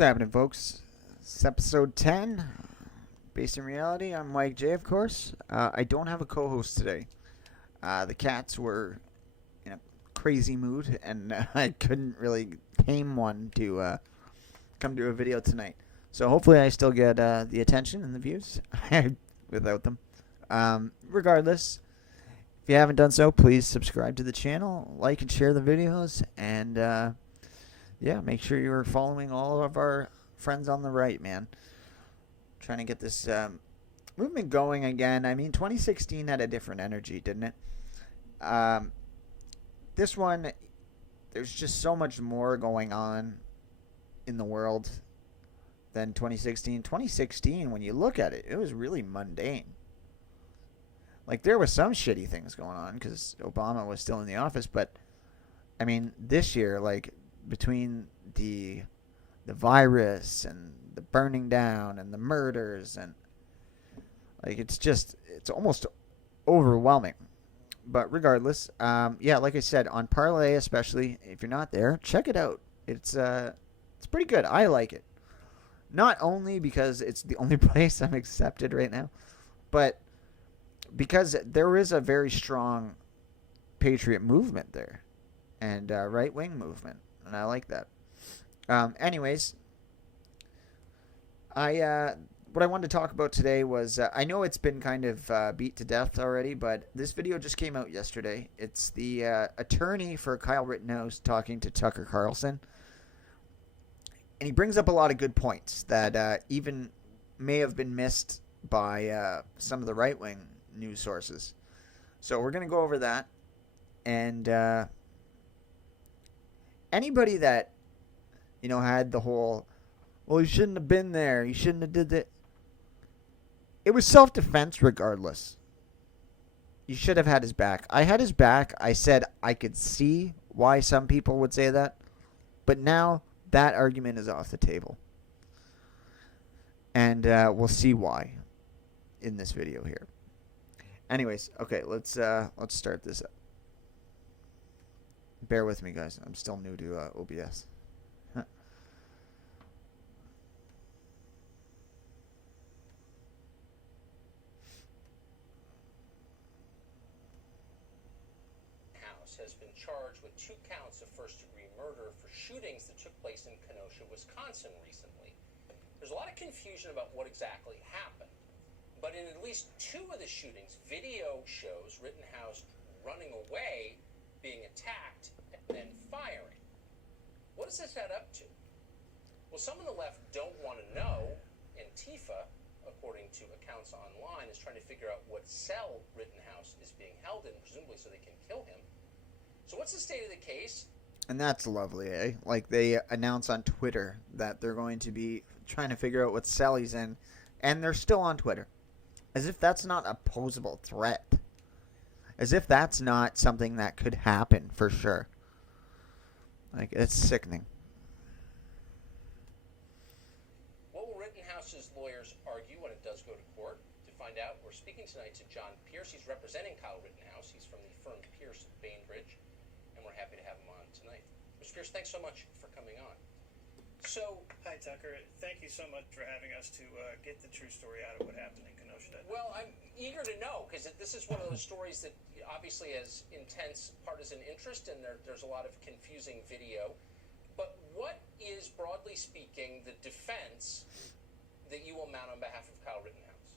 What's happening, folks? It's episode 10, based in reality. I'm Mike J, of course. I don't have a co-host today. The cats were in a crazy mood, and I couldn't really tame one to come do a video tonight. So hopefully I still get the attention and the views without them. Regardless, if you haven't done so, please subscribe to the channel, like and share the videos, and yeah, make sure you're following all of our friends on the right, man. Trying to get this movement going again. I mean, 2016 had a different energy, didn't it? This one, there's just so much more going on in the world than 2016. 2016, when you look at it, it was really mundane. Like, there was some shitty things going on because Obama was still in the office, but, I mean, this year, like, between the virus and the burning down and the murders and like it's almost overwhelming. But regardless, yeah, like I said, on Parlay especially, if you're not there, check it out. It's pretty good. I like it. Not only because it's the only place I'm accepted right now, but because there is a very strong patriot movement there and right-wing movement. And I like that. Anyways, what I wanted to talk about today was I know it's been kind of beat to death already, but this video just came out yesterday. It's the attorney for Kyle Rittenhouse talking to Tucker Carlson, and he brings up a lot of good points that even may have been missed by some of the right-wing news sources. So we're going to go over that, and anybody that, you know, had the whole, well, you shouldn't have been there, you shouldn't have did that. It was self-defense regardless. You should have had his back. I had his back. I said I could see why some people would say that. But now that argument is off the table. And we'll see why in this video here. Anyways, okay, let's start this up. Bear with me, guys. I'm still new to OBS. House has been charged with 2 counts of first-degree murder for shootings that took place in Kenosha, Wisconsin recently. There's a lot of confusion about what exactly happened. But in at least 2 of the shootings, video shows Rittenhouse running away, being attacked, and then firing. What does this add up to? Well, some on the left don't want to know. Antifa, according to accounts online, is trying to figure out what cell Rittenhouse is being held in, presumably so they can kill him. So what's the state of the case? And that's lovely, eh? Like, they announce on Twitter that they're going to be trying to figure out what cell he's in, and they're still on Twitter. As if that's not a posable threat. As if that's not something that could happen for sure. Like, it's sickening. What will Rittenhouse's lawyers argue when it does go to court? To find out, we're speaking tonight to John Pierce. He's representing Kyle Rittenhouse. He's from the firm Pierce Bainbridge, and we're happy to have him on tonight. Mr. Pierce, thanks so much for coming on. So, hi, Tucker. Thank you so much for having us to get the true story out of what happened in Kenosha that night. Well, I'm eager to know, because this is one of those stories that obviously has intense partisan interest, and there's a lot of confusing video. But what is, broadly speaking, the defense that you will mount on behalf of Kyle Rittenhouse?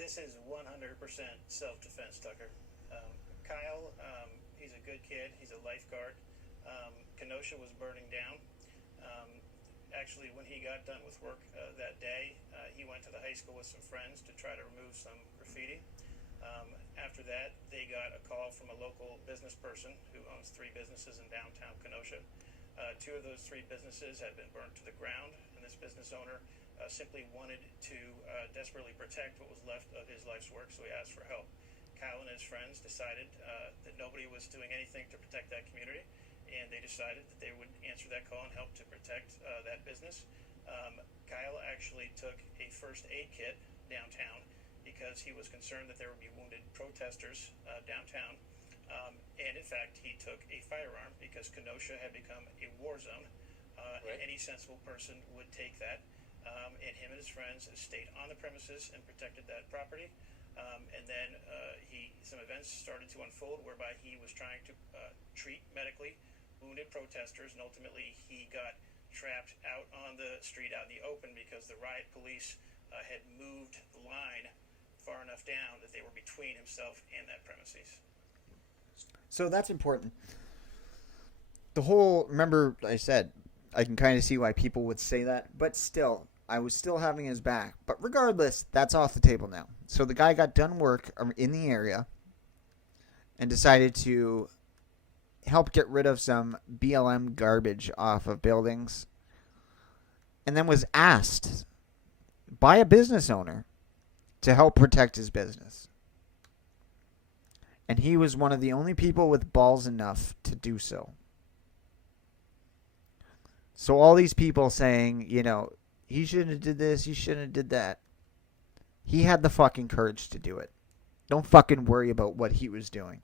This is 100% self-defense, Tucker. Kyle, he's a good kid. He's a lifeguard. Kenosha was burning down. Actually, when he got done with work that day, he went to the high school with some friends to try to remove some graffiti. After that, they got a call from a local business person who owns 3 businesses in downtown Kenosha. 2 of those 3 businesses had been burnt to the ground, and this business owner simply wanted to desperately protect what was left of his life's work, so he asked for help. Kyle and his friends decided that nobody was doing anything to protect that community, and they decided that they would answer that call and help to protect that business. Kyle actually took a first aid kit downtown because he was concerned that there would be wounded protesters downtown. And in fact, he took a firearm because Kenosha had become a war zone. Right. And any sensible person would take that. And him and his friends stayed on the premises and protected that property. And then some events started to unfold whereby he was trying to treat medically wounded protesters, and ultimately he got trapped out on the street, out in the open, because the riot police had moved the line far enough down that they were between himself and that premises. So that's important. Remember I said, I can kind of see why people would say that, but still, I was still having his back. But regardless, that's off the table now. So the guy got done work in the area and decided to help get rid of some BLM garbage off of buildings, and then was asked by a business owner to help protect his business. And he was one of the only people with balls enough to do so. So all these people saying, he shouldn't have did this, he shouldn't have did that. He had the fucking courage to do it. Don't fucking worry about what he was doing.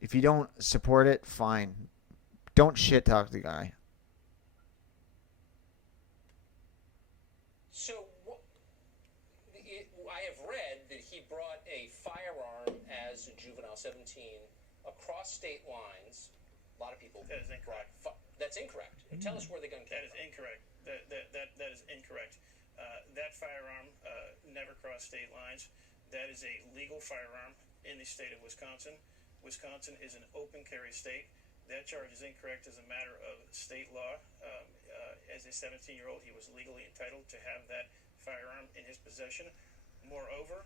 If you don't support it, fine. Don't shit talk the guy. So, I have read that he brought a firearm as a juvenile, 17, across state lines. A lot of people. That is incorrect. That's incorrect. Tell us where the gun came from. That is incorrect. That is incorrect. That firearm never crossed state lines. That is a legal firearm in the state of Wisconsin. Wisconsin is an open carry state. That charge is incorrect as a matter of state law. As a 17-year-old, he was legally entitled to have that firearm in his possession. Moreover,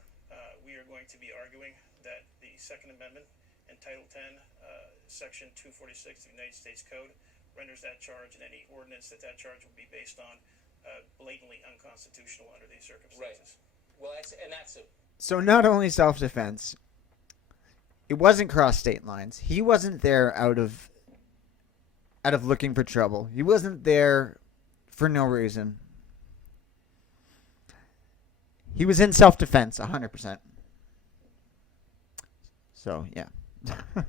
we are going to be arguing that the Second Amendment and Title 10, Section 246 of the United States Code renders that charge, and any ordinance that charge will be based on blatantly unconstitutional under these circumstances. Right. Well, that's a... So not only self-defense, it wasn't cross state lines. He wasn't there out of looking for trouble. He wasn't there for no reason. He was in self-defense, 100%. So, yeah. Really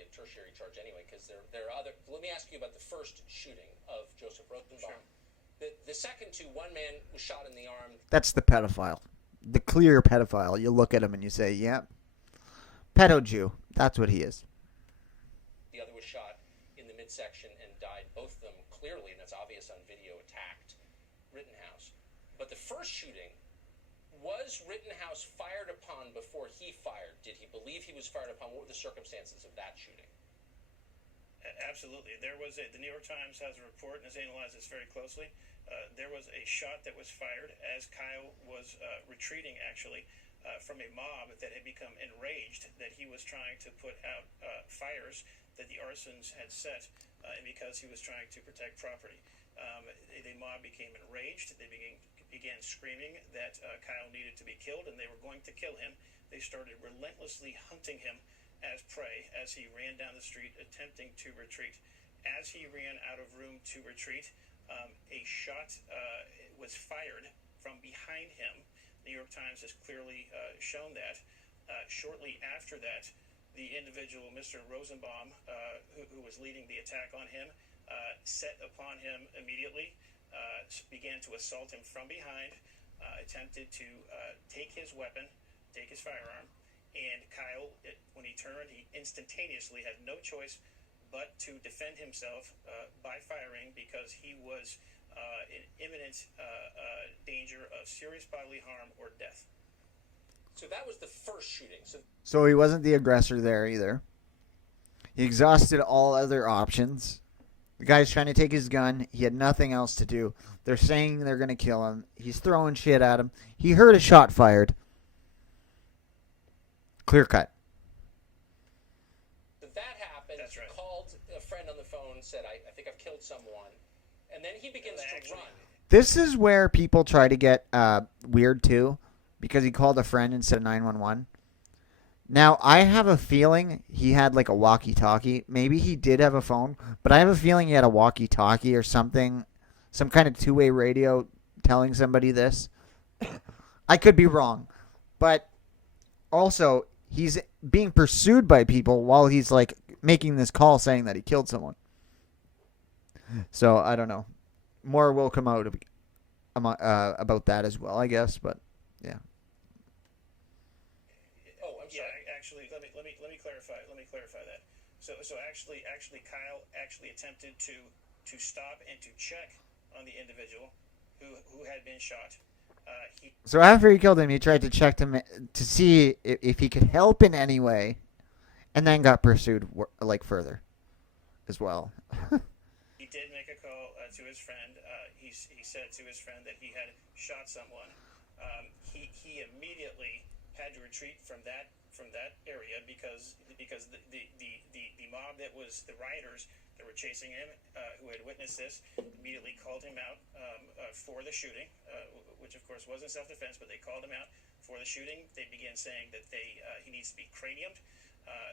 a tertiary charge anyway, because there are other... Let me ask you about the first shooting of Joseph Rosenbaum. Sure. The second two, one man was shot in the arm. That's the pedophile. The clear pedophile. You look at him and you say, yeah, pedo Jew. That's what he is. The other was shot in the midsection and died. Both of them clearly, and that's obvious on video, attacked Rittenhouse. But the first shooting, was Rittenhouse fired upon before he fired? Did he believe he was fired upon? What were the circumstances of that shooting? Absolutely. The New York Times has a report and has analyzed this very closely. There was a shot that was fired as Kyle was retreating, actually, from a mob that had become enraged that he was trying to put out fires that the arsons had set, and because he was trying to protect property. The mob became enraged. They began screaming that Kyle needed to be killed, and they were going to kill him. They started relentlessly hunting him as prey as he ran down the street attempting to retreat. As he ran out of room to retreat, a shot was fired from behind him. The New York Times has clearly shown that. Shortly after that, the individual, Mr. Rosenbaum, who was leading the attack on him, set upon him immediately, began to assault him from behind, attempted to take his weapon, take his firearm, and Kyle, when he turned, he instantaneously had no choice but to defend himself by firing, because he was in imminent danger of serious bodily harm or death. So that was the first shooting. So he wasn't the aggressor there either. He exhausted all other options. The guy's trying to take his gun. He had nothing else to do. They're saying they're going to kill him. He's throwing shit at him. He heard a shot fired. Clear cut. That happened. That's right. He called a friend on the phone, said, I think I've killed someone. And then he begins to run. This is where people try to get weird too, because he called a friend instead of 911. Now, I have a feeling he had like a walkie-talkie. Maybe he did have a phone, but I have a feeling he had a walkie-talkie or something, some kind of two-way radio telling somebody this. I could be wrong, but also he's being pursued by people while he's like making this call saying that he killed someone. So I don't know. More will come out about that as well, I guess. But yeah. Oh, I'm sorry. Yeah, actually, let me clarify. Let me clarify that. So actually, Kyle actually attempted to stop and to check on the individual who had been shot. So after he killed him, he tried to check him to see if he could help in any way, and then got pursued like further, as well. He did make a call to his friend. He said to his friend that he had shot someone. He immediately had to retreat from that area because the mob that was the rioters that were chasing him, who had witnessed this, immediately called him out for the shooting, which of course wasn't self-defense, but they called him out for the shooting. They began saying that he needs to be craniumed,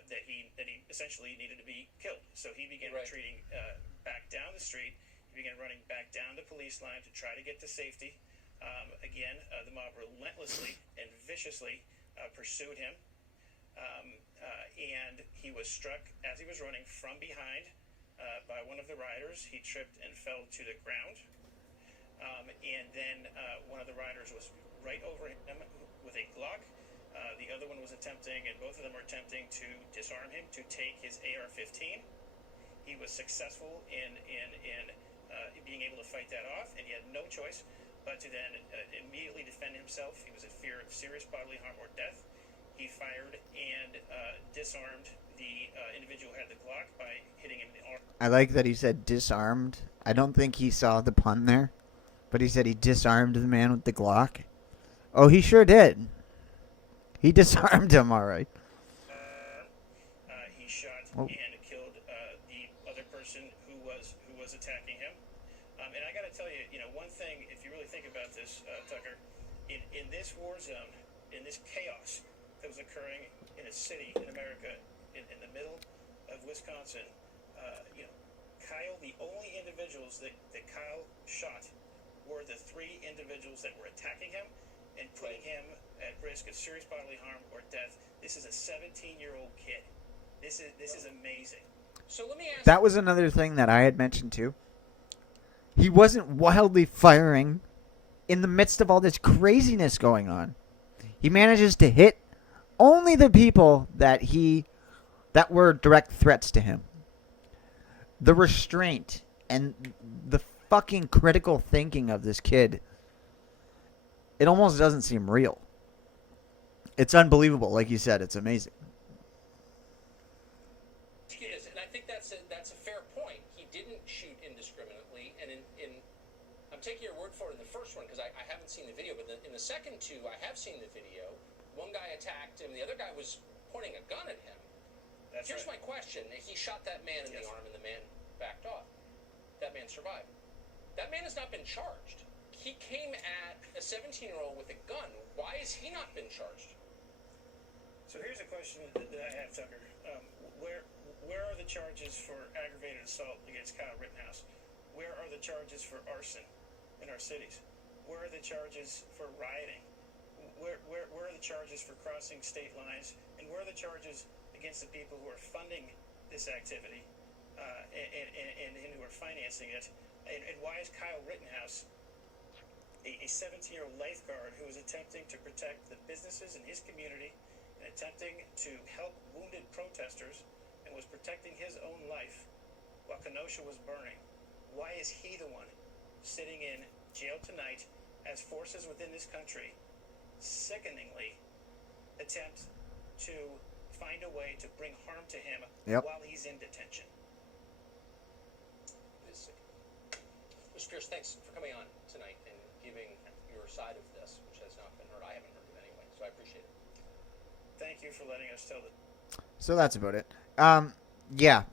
that he essentially needed to be killed. So he began retreating back down the street. He began running back down the police line to try to get to safety. Again, the mob relentlessly and viciously pursued him, and he was struck as he was running from behind by one of the riders. He tripped and fell to the ground, and then one of the riders was right over him with a Glock. The other one was attempting, and both of them were attempting to disarm him, to take his AR-15. He was successful in being able to fight that off, and he had no choice but to then immediately defend himself. He was in fear of serious bodily harm or death. He fired and disarmed the individual who had the Glock by hitting him in the arm. I like that he said disarmed. I don't think he saw the pun there, but he said he disarmed the man with the Glock. Oh, he sure did. He disarmed him, all right. He shot and killed the other person who was attacking him. And I got to tell you, one thing, if you really think about this, Tucker, in this war zone, in this chaos that was occurring in a city in America, in the middle of Wisconsin, Kyle, the only individuals that Kyle shot were the three individuals that were attacking him and putting him at risk of serious bodily harm or death. This is a 17-year-old kid. This is amazing. So let me ask. That was another thing that I had mentioned too. He wasn't wildly firing in the midst of all this craziness going on. He manages to hit only the people that were direct threats to him. The restraint and the fucking critical thinking of this kid, it almost doesn't seem real. It's unbelievable. Like you said, it's amazing. It is, and I think that's a fair point. He didn't shoot indiscriminately, and I'm taking your word for it in the first one because I haven't seen the video, but in the second two, I have seen the video. One guy attacked him, the other guy was pointing a gun at him. Here's my question. He shot that man in the arm, and the man backed off. That man survived. That man has not been charged. He came at a 17-year-old with a gun. Why has he not been charged? So here's a question that I have, Tucker. Where are the charges for aggravated assault against Kyle Rittenhouse? Where are the charges for arson in our cities? Where are the charges for rioting? Where are the charges for crossing state lines? And where are the charges against the people who are funding this activity and who are financing it? And why is Kyle Rittenhouse, a 17-year-old lifeguard who is attempting to protect the businesses in his community and attempting to help wounded protesters and was protecting his own life while Kenosha was burning, why is he the one sitting in jail tonight as forces within this country sickeningly attempt to find a way to bring harm to him while he's in detention? Mr. Pierce, thanks for coming on tonight and giving your side of this, which has not been heard. I haven't heard it anyway, so I appreciate it. Thank you for letting us tell it. So that's about it. Yeah.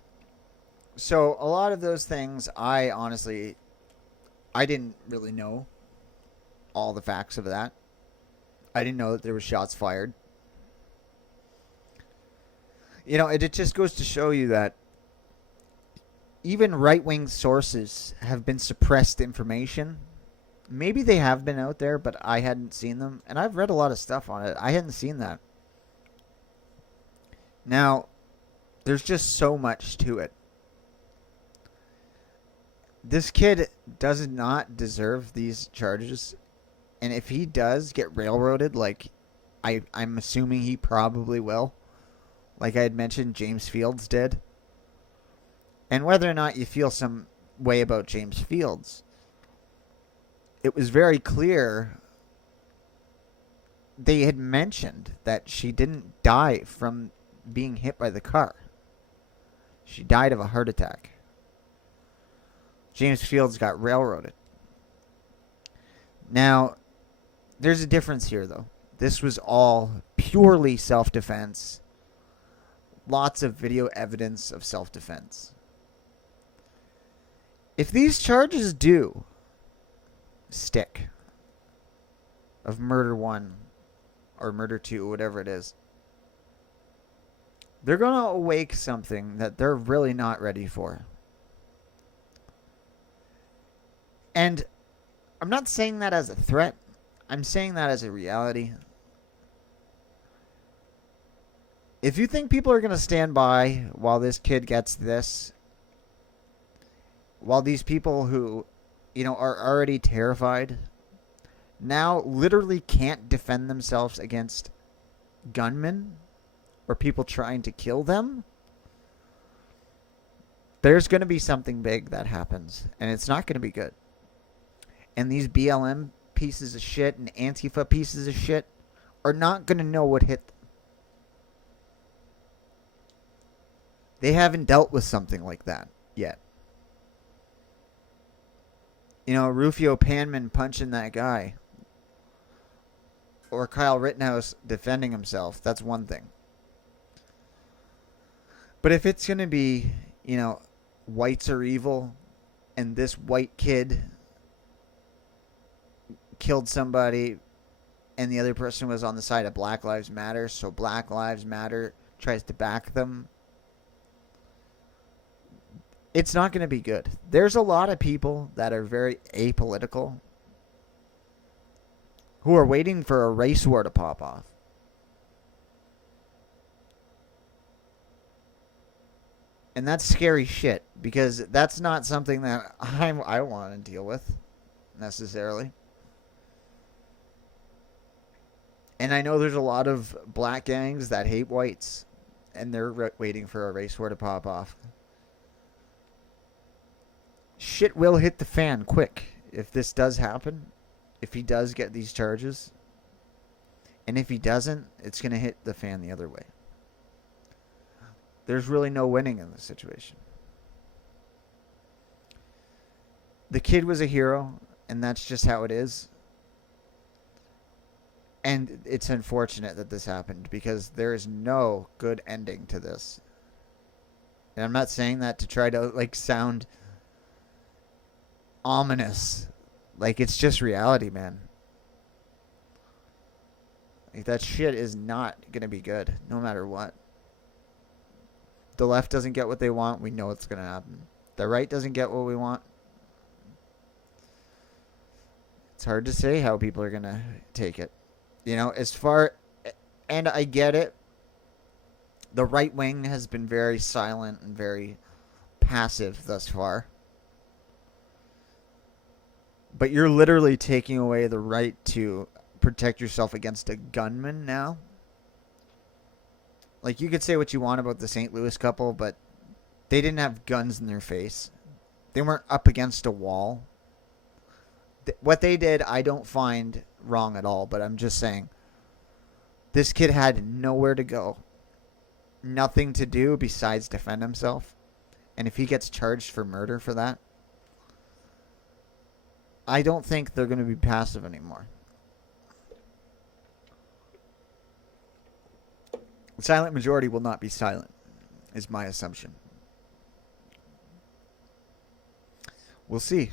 So a lot of those things, I didn't really know all the facts of that. I didn't know that there were shots fired. It just goes to show you that even right-wing sources have been suppressed information. Maybe they have been out there, but I hadn't seen them. And I've read a lot of stuff on it. I hadn't seen that. Now, There's just so much to it. This kid does not deserve these charges. And if he does get railroaded, like I'm assuming he probably will, like I had mentioned James Fields did, and whether or not you feel some way about James Fields, it was very clear they had mentioned that she didn't die from being hit by the car. She died of a heart attack. James Fields got railroaded. Now, there's a difference here, though. This was all purely self-defense. Lots of video evidence of self-defense. If these charges do stick of murder 1 or murder 2, whatever it is, they're going to awake something that they're really not ready for. And I'm not saying that as a threat. I'm saying that as a reality. If you think people are going to stand by while this kid gets this, while these people who, are already terrified, now literally can't defend themselves against gunmen or people trying to kill them, there's going to be something big that happens, and it's not going to be good. And these BLM pieces of shit and Antifa pieces of shit are not going to know what hit them. They haven't dealt with something like that yet. Rufio Panman punching that guy, or Kyle Rittenhouse defending himself, that's one thing. But if it's going to be, whites are evil, and this white kid killed somebody, and the other person was on the side of Black Lives Matter, so Black Lives Matter tries to back them, it's not going to be good. There's a lot of people that are very apolitical who are waiting for a race war to pop off. And that's scary shit, because that's not something that I want to deal with necessarily. And I know there's a lot of black gangs that hate whites, and they're waiting for a race war to pop off. Shit will hit the fan quick if this does happen, if he does get these charges. And if he doesn't, it's going to hit the fan the other way. There's really no winning in this situation. The kid was a hero, and that's just how it is. And it's unfortunate that this happened, because there is no good ending to this. And I'm not saying that to try to sound ominous. It's just reality, man. That shit is not going to be good, no matter what. The left doesn't get what they want, we know what's going to happen. The right doesn't get what we want. It's hard to say how people are going to take it. And I get it. The right wing has been very silent and very passive thus far. But you're literally taking away the right to protect yourself against a gunman now. You could say what you want about the St. Louis couple, but they didn't have guns in their face. They weren't up against a wall. What they did, I don't find wrong at all, but I'm just saying, this kid had nowhere to go. Nothing to do besides defend himself. And if he gets charged for murder for that, I don't think they're going to be passive anymore. The silent majority will not be silent, is my assumption. We'll see.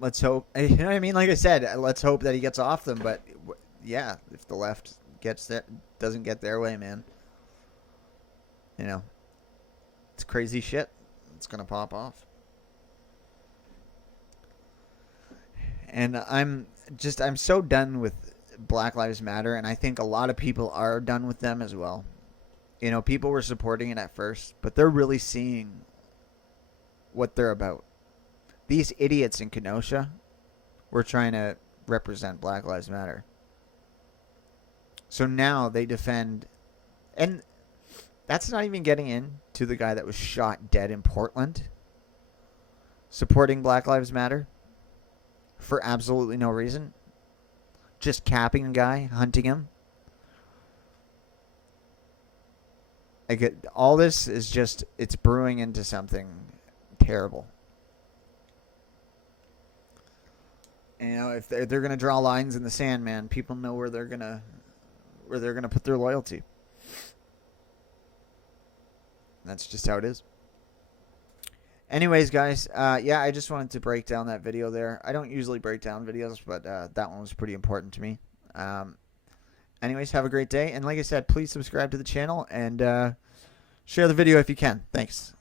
Let's hope. You know what I mean? Like I said, let's hope that he gets off them. But yeah, if the left doesn't get their way, man, it's crazy shit. It's going to pop off. And I'm so done with Black Lives Matter, and I think a lot of people are done with them as well. You know, people were supporting it at first, but they're really seeing what they're about. These idiots in Kenosha were trying to represent Black Lives Matter. So now they defend, and that's not even getting into the guy that was shot dead in Portland, supporting Black Lives Matter for absolutely no reason. Just capping a guy, hunting him. Like, all this is just, it's brewing into something terrible. And, you know, if they're going to draw lines in the sand, man, people know where they're going to put their loyalty. That's just how it is. Anyways, guys, yeah, I just wanted to break down that video there. I don't usually break down videos, but that one was pretty important to me. Anyways, have a great day. And like I said, please subscribe to the channel and share the video if you can. Thanks.